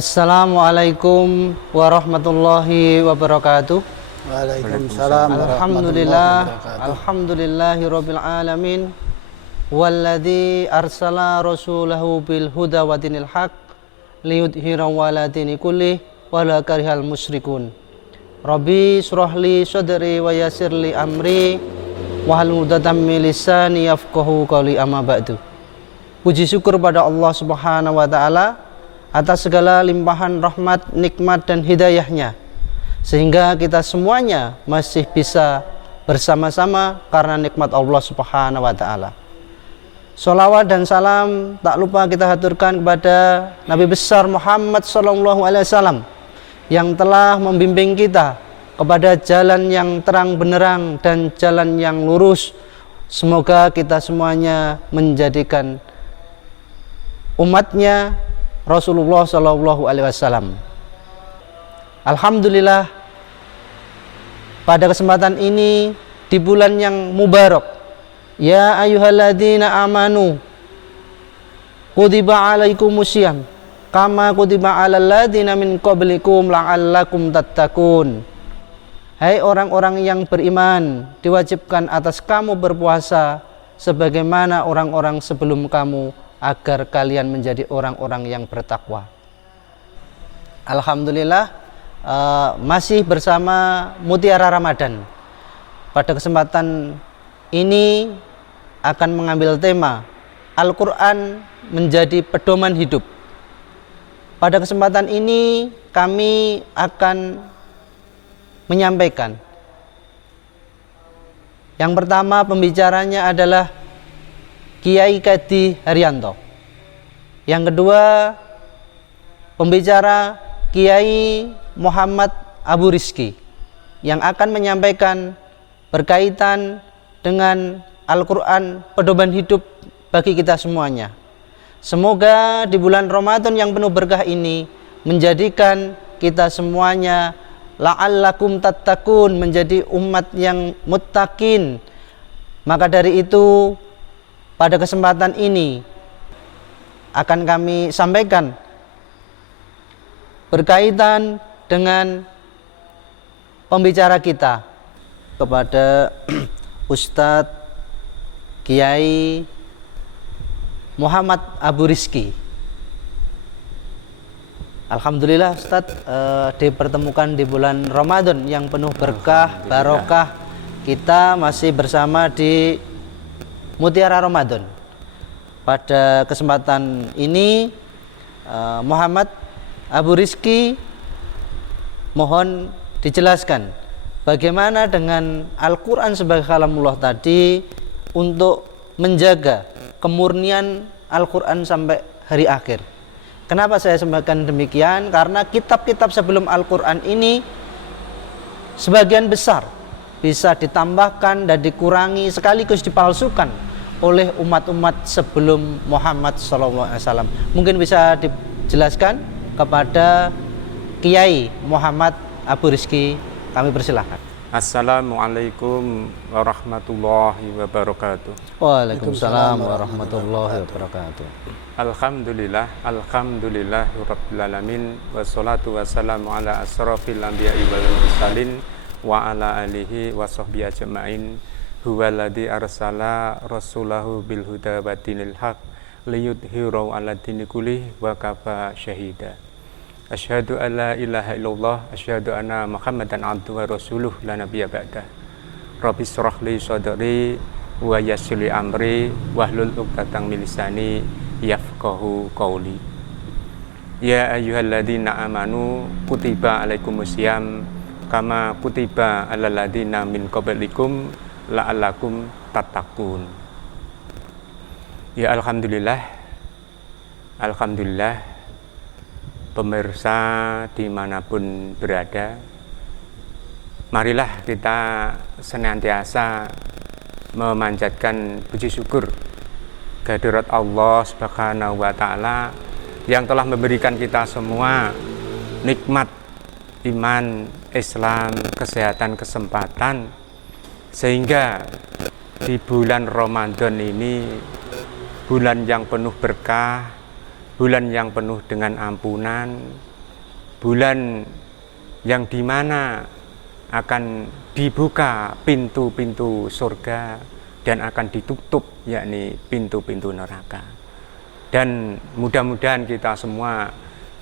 Assalamualaikum warahmatullahi wabarakatuh. Waalaikumsalam Alhamdulillah, warahmatullahi wabarakatuh. alhamdulillahirabbil alamin. Walladzi arsala rasulahu bil huda wa dinil haq liyudhhirahu 'ala dini kullih walau karihal musyrikun. Rabbi shrahli sadri wa yassirli amri wahlul 'uqdatam min lisani yafqahu qawli, amma ba'du. Puji syukur pada Allah Subhanahu wa taala atas segala limpahan rahmat, nikmat dan hidayahnya, sehingga kita semuanya masih bisa bersama-sama karena nikmat Allah Subhanahu wa taala. Sholawat dan salam tak lupa kita haturkan kepada Nabi besar Muhammad sallallahu alaihi wasallam yang telah membimbing kita kepada jalan yang terang benderang dan jalan yang lurus. Semoga kita semuanya menjadikan umatnya Rasulullah sallallahu alaihi wasallam. Alhamdulillah, pada kesempatan ini di bulan yang mubarak, ya ayyuhalladzina amanu kutiba alaikumusiyam kama kutiba alal ladzina min qablikum la'allakum tattaqun. Hai orang-orang yang beriman, diwajibkan atas kamu berpuasa sebagaimana orang-orang sebelum kamu, agar kalian menjadi orang-orang yang bertakwa. Alhamdulillah, masih bersama Mutiara Ramadan. Pada kesempatan ini akan mengambil tema Al-Quran menjadi pedoman hidup. Pada kesempatan ini kami akan menyampaikan, yang pertama pembicaranya adalah Kiai Kadi Haryanto. Yang kedua, pembicara Kiai Muhammad Abu Rizki yang akan menyampaikan berkaitan dengan Al-Quran pedoman hidup bagi kita semuanya. Semoga di bulan Ramadan yang penuh berkah ini menjadikan kita semuanya la'allakum tattaqun, menjadi umat yang muttaqin. Maka dari itu, pada kesempatan ini akan kami sampaikan berkaitan dengan pembicara kita kepada Ustadz Kiai Muhammad Abu Rizki. Alhamdulillah Ustadz, dipertemukan di bulan Ramadan yang penuh berkah, barokah. Kita masih bersama di Mutiara Ramadan. Pada kesempatan ini Muhammad Abu Rizki mohon dijelaskan bagaimana dengan Al-Quran sebagai kalamullah tadi untuk menjaga kemurnian Al-Quran sampai hari akhir. Kenapa saya sampaikan demikian? Karena kitab-kitab sebelum Al-Quran ini sebagian besar bisa ditambahkan dan dikurangi sekaligus dipalsukan oleh umat-umat sebelum Muhammad SAW. Mungkin bisa dijelaskan kepada Kiai Muhammad Abu Rizki, kami persilahkan. Assalamualaikum warahmatullahi wabarakatuh. Waalaikumsalam warahmatullahi wabarakatuh. Alhamdulillah, alhamdulillahirabbil alamin, wassalatu wassalamu ala asrofil anbiya'i wal mursalin wa ala alihi wa sahbihi ajma'in. Huwaladzi arsala rasulahu bil huda wa dinil haq liyudhhirahu 'ala dini kullih wa kafa syahida. Asyhadu an la ilaha illallah, asyhadu anna Muhammadan abduhu wa rasuluh la nabiyya ba'dah. Rabbi shrah li sadri wa yassir li amri wahlul 'uqdatam min lisani yafqahu qawli. Ya ayyuhalladzina amanu kutiba alaikumusiyam kama kutiba alal ladzina min qablikum la'allakum tattaqun. Ya alhamdulillah, alhamdulillah, pemirsa dimanapun berada, marilah kita senantiasa memanjatkan puji syukur kehadirat Allah Subhanahu wa taala yang telah memberikan kita semua nikmat iman, Islam, kesehatan, kesempatan, sehingga di bulan Ramadan ini, bulan yang penuh berkah, bulan yang penuh dengan ampunan, bulan yang dimana akan dibuka pintu-pintu surga dan akan ditutup yakni pintu-pintu neraka. Dan mudah-mudahan kita semua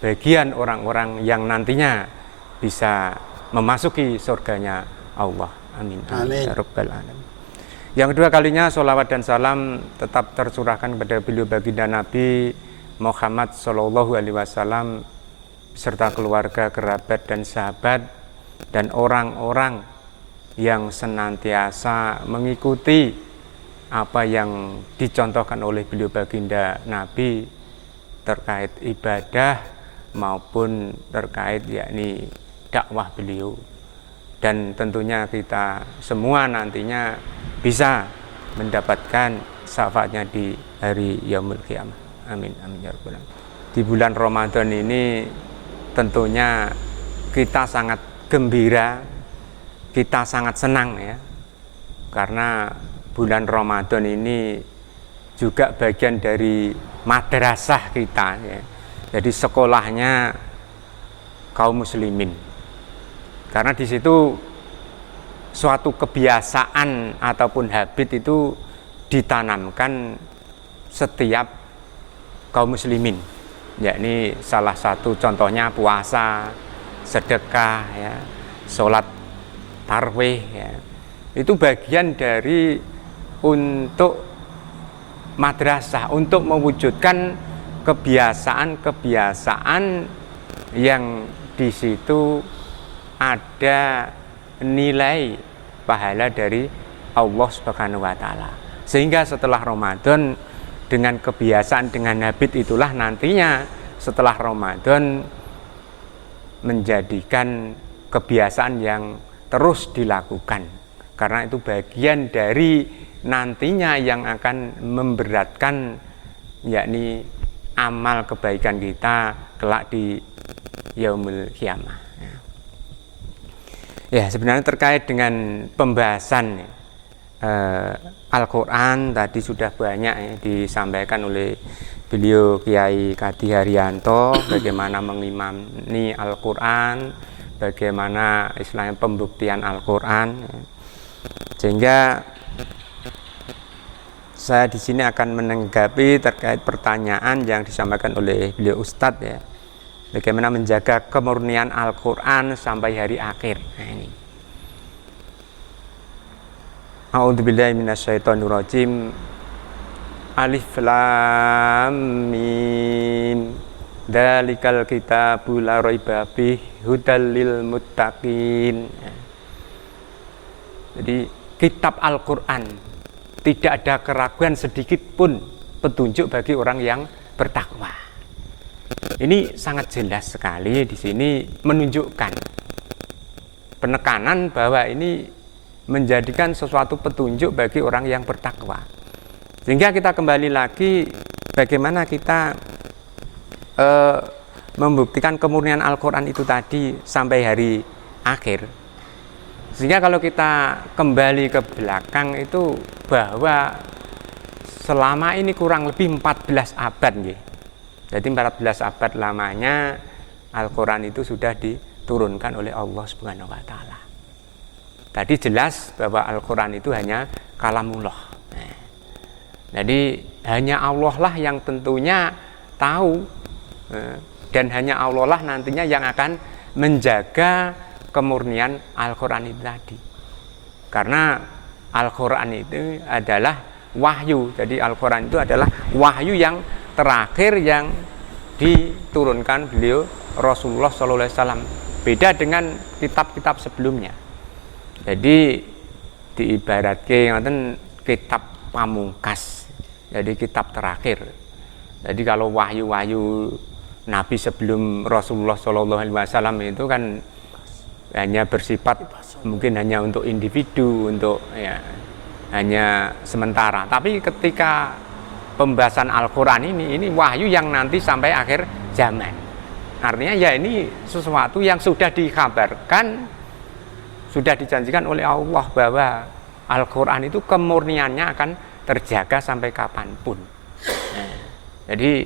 bagian orang-orang yang nantinya bisa memasuki surganya Allah. Amin. Amin. Ya Rabbal Alamin. Yang kedua kalinya sholawat dan salam tetap tercurahkan kepada beliau baginda Nabi Muhammad Sallallahu Alaihi Wasallam serta keluarga, kerabat dan sahabat dan orang-orang yang senantiasa mengikuti apa yang dicontohkan oleh beliau baginda Nabi terkait ibadah maupun terkait yakni dakwah beliau. Dan tentunya kita semua nantinya bisa mendapatkan syafaatnya di hari Yaumul Qiyamah. Amin amin ya rabbal alamin. Di bulan Ramadan ini tentunya kita sangat gembira, kita sangat senang ya. Karena bulan Ramadan ini juga bagian dari madrasah kita ya. Jadi sekolahnya kaum muslimin. Karena di situ suatu kebiasaan ataupun habit itu ditanamkan setiap kaum muslimin. Yakni salah satu contohnya puasa, sedekah, ya, sholat tarawih. Ya. Itu bagian dari untuk madrasah, untuk mewujudkan kebiasaan-kebiasaan yang di situ ada nilai pahala dari Allah Subhanahu wa taala. Sehingga setelah Ramadan dengan kebiasaan, dengan habit itulah nantinya setelah Ramadan menjadikan kebiasaan yang terus dilakukan. Karena itu bagian dari nantinya yang akan memberatkan yakni amal kebaikan kita kelak di Yaumul Qiyamah. Ya, sebenarnya terkait dengan pembahasan Al-Quran tadi sudah banyak ya, disampaikan oleh beliau Kiai Kadi Haryanto, bagaimana mengimani Al-Quran, bagaimana istilahnya pembuktian Al-Quran. Ya. Sehingga saya di sini akan menanggapi terkait pertanyaan yang disampaikan oleh beliau Ustadz ya. Bagaimana menjaga kemurnian Al-Quran sampai hari akhir. Nah ini. A'udzubillahi minasyaitonirrajim. Alif Lam Mim. Dzalikal kitabu la raiba fihi hudal lil muttaqin. Jadi kitab Al-Quran tidak ada keraguan sedikit pun petunjuk bagi orang yang bertakwa. Ini sangat jelas sekali di sini menunjukkan penekanan bahwa ini menjadikan sesuatu petunjuk bagi orang yang bertakwa. Sehingga kita kembali lagi bagaimana kita membuktikan kemurnian Al-Quran itu tadi sampai hari akhir. Sehingga kalau kita kembali ke belakang itu bahwa selama ini kurang lebih 14 abad nggih. Jadi 14 abad lamanya Al-Quran itu sudah diturunkan oleh Allah Subhanahu wa taala. Tadi jelas bahwa Al-Quran itu hanya kalamullah. Jadi hanya Allah lah yang tentunya tahu dan hanya Allah lah nantinya yang akan menjaga kemurnian Al-Quran itu tadi. Karena Al-Quran itu adalah wahyu. Jadi Al-Quran itu adalah wahyu yang terakhir yang diturunkan beliau Rasulullah SAW. Beda dengan kitab-kitab sebelumnya. Jadi diibaratkan kitab pamungkas. Jadi kitab terakhir. Jadi kalau wahyu-wahyu Nabi sebelum Rasulullah SAW itu kan hanya bersifat mungkin hanya untuk individu, untuk ya hanya sementara. Tapi ketika pembahasan Al-Quran ini wahyu yang nanti sampai akhir zaman. Artinya ya ini sesuatu yang sudah dikabarkan, sudah dijanjikan oleh Allah bahwa Al-Quran itu kemurniannya akan terjaga sampai kapanpun. Jadi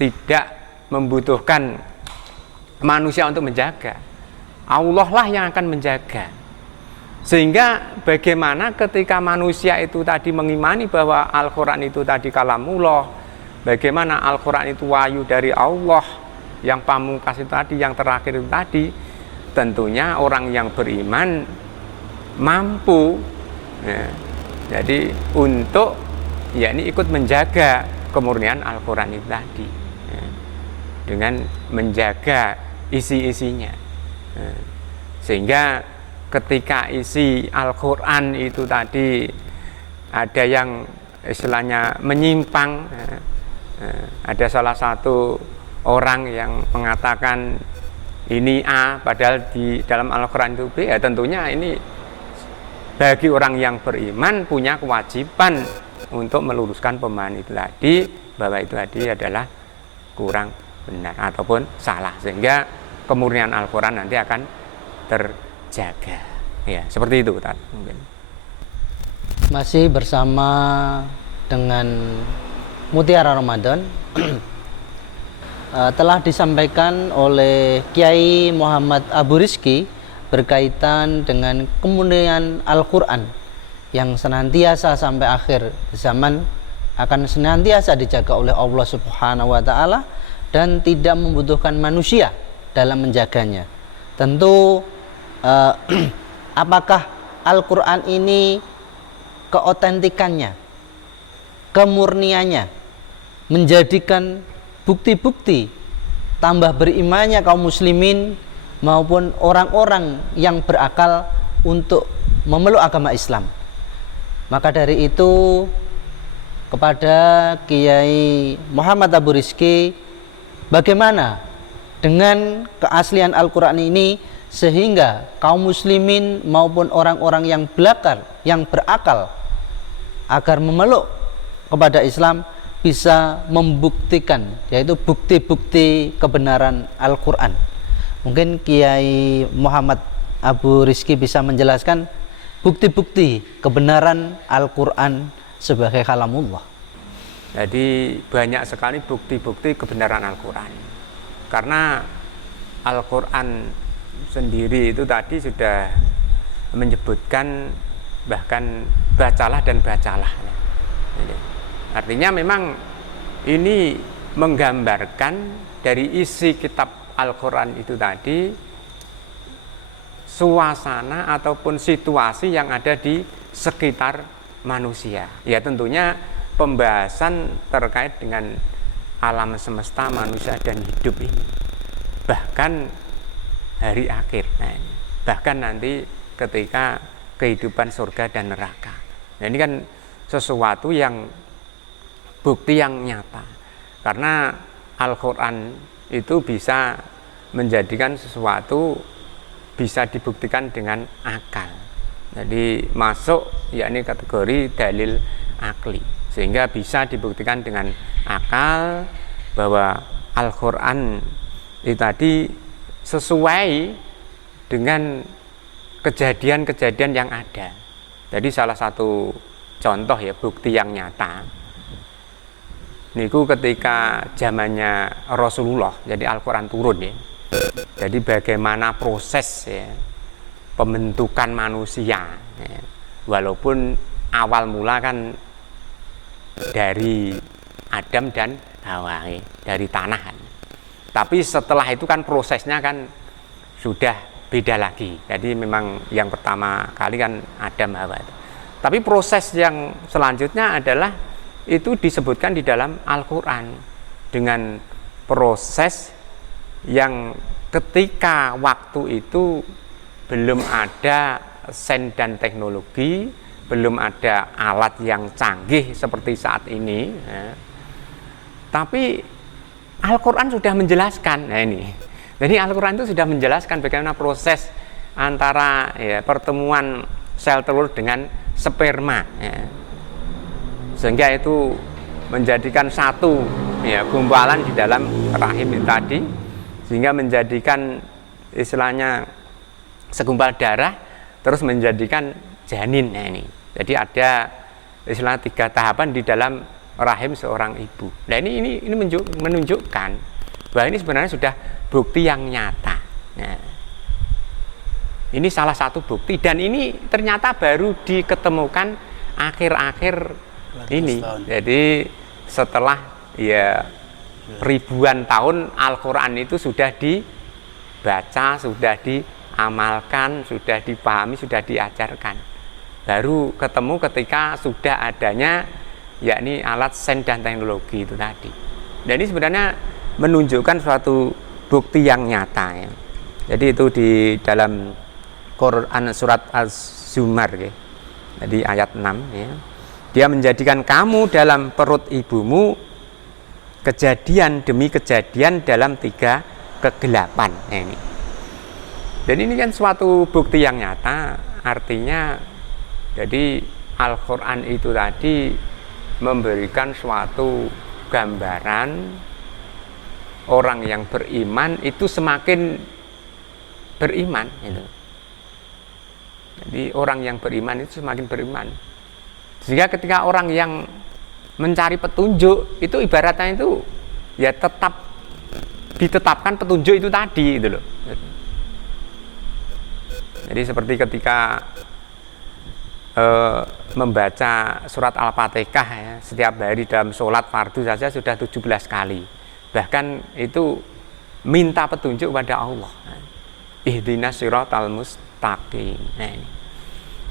tidak membutuhkan manusia untuk menjaga. Allah lah yang akan menjaga. Sehingga bagaimana ketika manusia itu tadi mengimani bahwa Al-Quran itu tadi kalamullah, bagaimana Al-Quran itu wahyu dari Allah, yang pamungkas itu tadi, yang terakhir itu tadi, tentunya orang yang beriman mampu ya, jadi untuk yakni ikut menjaga kemurnian Al-Quran itu tadi ya, dengan menjaga isi-isinya ya, sehingga ketika isi Al-Quran itu tadi ada yang istilahnya menyimpang ya, ada salah satu orang yang mengatakan ini A padahal di dalam Al-Quran itu B, ya tentunya ini bagi orang yang beriman punya kewajiban untuk meluruskan pemahaman itu tadi, bahwa itu tadi adalah kurang benar ataupun salah, sehingga kemurnian Al-Quran nanti akan terjaga ya, seperti itu Ustaz. Mungkin masih bersama dengan Mutiara Ramadan. Telah disampaikan oleh Kiai Muhammad Abu Rizki berkaitan dengan kemurnian Al-Quran yang senantiasa sampai akhir zaman akan senantiasa dijaga oleh Allah Subhanahu wa Ta'ala dan tidak membutuhkan manusia dalam menjaganya. Tentu apakah Al-Quran ini keotentikannya, kemurniannya menjadikan bukti-bukti tambah berimannya kaum muslimin maupun orang-orang yang berakal untuk memeluk agama Islam. Maka dari itu kepada Kiai Muhammad Abu Rizki, bagaimana dengan keaslian Al-Quran ini sehingga kaum muslimin maupun orang-orang yang belakang, yang berakal agar memeluk kepada Islam bisa membuktikan, yaitu bukti-bukti kebenaran Al-Quran. Mungkin Kiai Muhammad Abu Rizki bisa menjelaskan bukti-bukti kebenaran Al-Quran sebagai kalamullah. jadi banyak sekali bukti-bukti kebenaran Al-Quran, karena Al-Quran sendiri itu tadi sudah menyebutkan bahkan bacalah dan bacalah. Jadi, artinya memang ini menggambarkan dari isi kitab Al-Quran itu tadi suasana ataupun situasi yang ada di sekitar manusia. Ya tentunya pembahasan terkait dengan alam semesta, manusia dan hidup ini. Bahkan hari akhir. Nah, bahkan nanti ketika kehidupan surga dan neraka. Nah, ini kan sesuatu yang bukti yang nyata, karena Al-Quran itu bisa menjadikan sesuatu bisa dibuktikan dengan akal. Jadi masuk yakni kategori dalil akli, sehingga bisa dibuktikan dengan akal bahwa Al-Quran itu tadi sesuai dengan kejadian-kejadian yang ada. Jadi salah satu contoh ya bukti yang nyata niku ketika zamannya Rasulullah, jadi Al-Quran turun ya. Jadi bagaimana proses ya, pembentukan manusia ya. Walaupun awal mula kan dari Adam dan Hawa ya, dari tanah. Tapi setelah itu kan prosesnya kan sudah beda lagi. Jadi memang yang pertama kali kan Adam Hawa. Tapi proses yang selanjutnya adalah itu disebutkan di dalam Al-Quran dengan proses yang ketika waktu itu belum ada sains dan teknologi, belum ada alat yang canggih seperti saat ini ya. Tapi Al-Quran sudah menjelaskan. Nah ini, jadi Al-Quran itu sudah menjelaskan bagaimana proses antara ya, pertemuan sel telur dengan sperma ya. Sehingga itu menjadikan satu ya, gumpalan di dalam rahim itu tadi, sehingga menjadikan istilahnya segumpal darah terus menjadikan janin. Nah ini, jadi ada istilah 3 tahapan di dalam rahim seorang ibu. Nah ini menunjukkan bahwa ini sebenarnya sudah bukti yang nyata. Nah, ini salah satu bukti, dan ini ternyata baru diketemukan akhir-akhir ini. Jadi setelah ya ribuan tahun Al-Quran itu sudah dibaca, sudah diamalkan, sudah dipahami, sudah diajarkan. Baru ketemu ketika sudah adanya yakni alat sains dan teknologi itu tadi. Dan ini sebenarnya menunjukkan suatu bukti yang nyata ya. Jadi itu di dalam Quran surat Az-Zumar ya. Jadi ayat 6 ya. Dia menjadikan kamu dalam perut ibumu kejadian demi kejadian dalam 3 kegelapan. Nah, ini. Dan ini kan suatu bukti yang nyata, artinya jadi Al-Quran itu tadi memberikan suatu gambaran orang yang beriman itu semakin beriman gitu. Jadi orang yang beriman itu semakin beriman. Sehingga ketika orang yang mencari petunjuk itu ibaratnya itu ya tetap ditetapkan petunjuk itu tadi gitu loh. Jadi seperti ketika membaca surat Al-Fatihah ya, setiap hari dalam sholat fardu saja sudah 17 kali. Bahkan itu minta petunjuk kepada Allah. Ihdinas siratal mustaqim. Nah,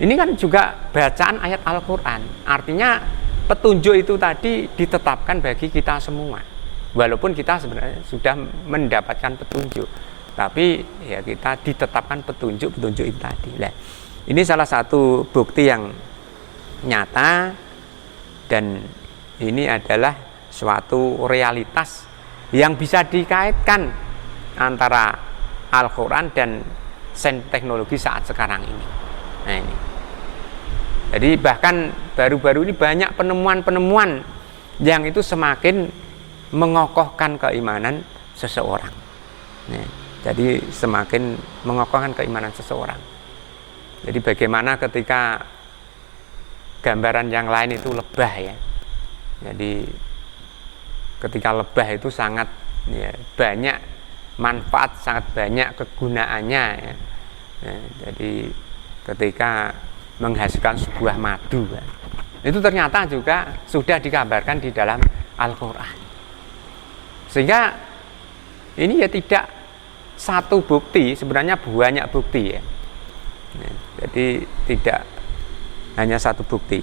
ini kan juga bacaan ayat Al-Quran. Artinya petunjuk itu tadi ditetapkan bagi kita semua. Walaupun kita sebenarnya sudah mendapatkan petunjuk, tapi ya kita ditetapkan petunjuk itu tadi. Nah, ini salah satu bukti yang nyata, dan ini adalah suatu realitas yang bisa dikaitkan antara Al-Quran dan sains teknologi saat sekarang ini. Nah, ini. Jadi bahkan baru-baru ini banyak penemuan-penemuan yang itu semakin mengokohkan keimanan seseorang. Nah, jadi semakin mengokohkan keimanan seseorang. Jadi bagaimana ketika gambaran yang lain itu lebah ya. Jadi ketika lebah itu sangat ya, banyak manfaat, sangat banyak kegunaannya ya. Nah, jadi ketika menghasilkan sebuah madu ya, itu ternyata juga sudah digambarkan di dalam Al-Quran. Sehingga ini ya tidak satu bukti, sebenarnya banyak bukti ya. Nah, jadi tidak hanya satu bukti.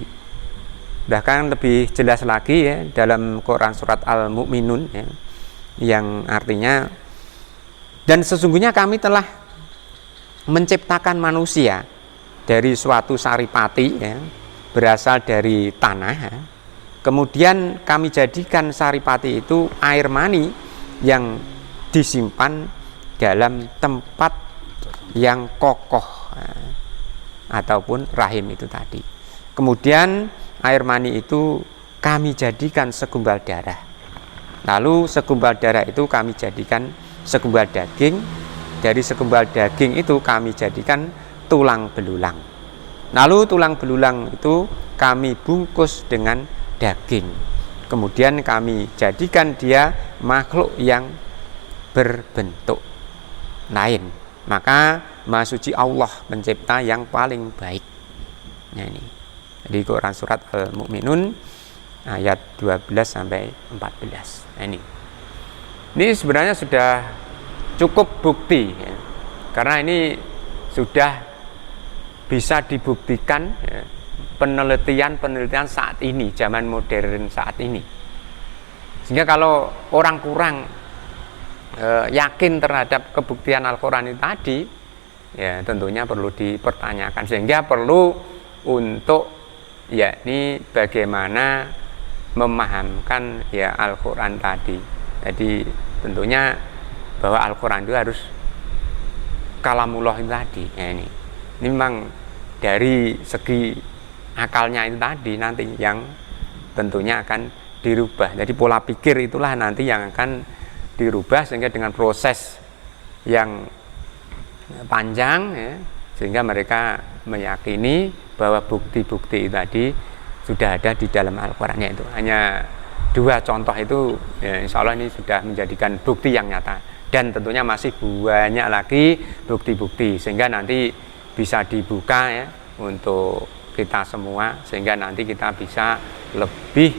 Bahkan lebih jelas lagi ya dalam Quran surat Al-Mu'minun ya, yang artinya, dan sesungguhnya kami telah menciptakan manusia dari suatu saripati ya, berasal dari tanah ya. Kemudian kami jadikan saripati itu air mani yang disimpan dalam tempat yang kokoh ya, ataupun rahim itu tadi. Kemudian air mani itu kami jadikan segumpal darah. Lalu segumpal darah itu kami jadikan segumpal daging. Dari segumpal daging itu kami jadikan tulang belulang. Lalu tulang belulang itu kami bungkus dengan daging. Kemudian kami jadikan dia makhluk yang berbentuk lain. Maka Maha Suci Allah pencipta yang paling baik. Nah, ini di Quran surat Al-Mu'minun ayat 12 sampai 14. Nah, ini sebenarnya sudah cukup bukti ya. Karena ini sudah bisa dibuktikan ya, penelitian saat ini, zaman modern saat ini. Sehingga kalau orang kurang yakin terhadap kebuktian Al-Quran itu tadi, ya tentunya perlu dipertanyakan. Sehingga perlu untuk yakni bagaimana memahamkan ya Al-Quran tadi. Jadi tentunya bahwa Al-Quran itu harus kalamullah itu tadi ya, ini memang dari segi akalnya itu tadi nanti yang tentunya akan dirubah. Jadi pola pikir itulah nanti yang akan dirubah, sehingga dengan proses yang panjang ya, sehingga mereka meyakini bahwa bukti-bukti tadi sudah ada di dalam Al-Qurannya. Itu hanya 2 contoh itu ya, insya Allah ini sudah menjadikan bukti yang nyata. Dan tentunya masih banyak lagi bukti-bukti sehingga nanti bisa dibuka ya untuk kita semua, sehingga nanti kita bisa lebih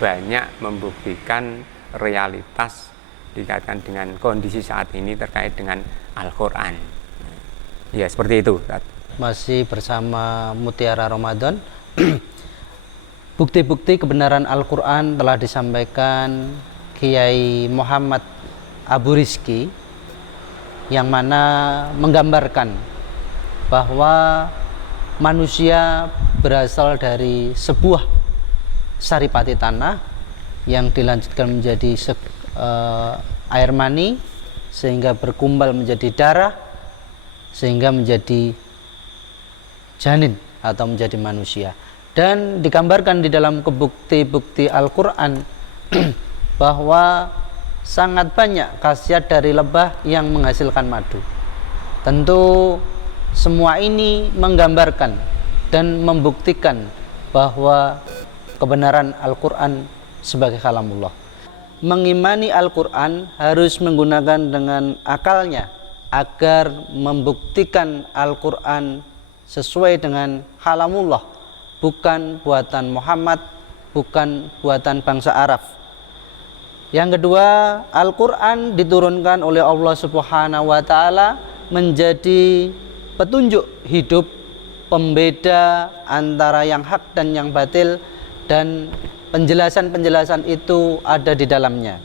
banyak membuktikan realitas dikaitkan dengan kondisi saat ini terkait dengan Al-Quran. Ya seperti itu. Masih bersama Mutiara Ramadan. Bukti-bukti kebenaran Al-Quran telah disampaikan Kiai Muhammad Abu Rizki, yang mana menggambarkan bahwa manusia berasal dari sebuah saripati tanah yang dilanjutkan menjadi air mani, sehingga berkumpal menjadi darah, sehingga menjadi janin atau menjadi manusia. Dan digambarkan di dalam bukti-bukti Al-Quran bahwa sangat banyak khasiat dari lebah yang menghasilkan madu. Tentu semua ini menggambarkan dan membuktikan bahwa kebenaran Al-Quran sebagai kalamullah. Mengimani Al-Quran harus menggunakan dengan akalnya agar membuktikan Al-Quran sesuai dengan kalamullah, bukan buatan Muhammad, bukan buatan bangsa Arab. Yang kedua, Al-Quran diturunkan oleh Allah Subhanahu wa Ta'ala menjadi petunjuk hidup, pembeda antara yang hak dan yang batil, dan penjelasan-penjelasan itu ada di dalamnya.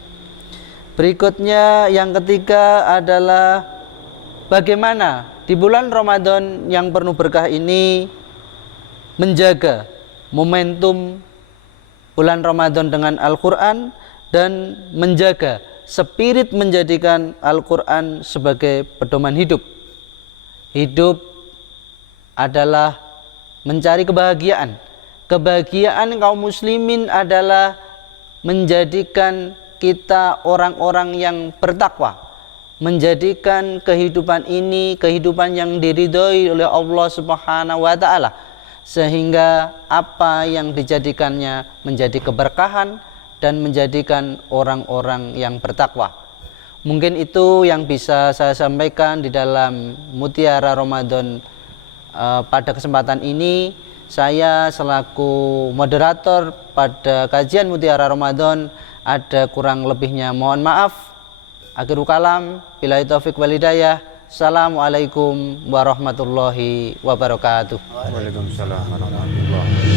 Berikutnya, yang ketiga adalah bagaimana di bulan Ramadan yang penuh berkah ini menjaga momentum bulan Ramadan dengan Al-Quran dan menjaga spirit menjadikan Al-Quran sebagai pedoman hidup. Hidup adalah mencari kebahagiaan. Kebahagiaan kaum muslimin adalah menjadikan kita orang-orang yang bertakwa, menjadikan kehidupan ini kehidupan yang diridhoi oleh Allah Subhanahu wa Ta'ala, sehingga apa yang dijadikannya menjadi keberkahan dan menjadikan orang-orang yang bertakwa. Mungkin itu yang bisa saya sampaikan di dalam Mutiara Ramadan pada kesempatan ini. Saya selaku moderator pada kajian Mutiara Ramadan, ada kurang lebihnya mohon maaf. Akhirul kalam, billahi taufiq wal hidayah. Assalamualaikum warahmatullahi wabarakatuh. Waalaikumsalam warahmatullahi wabarakatuh.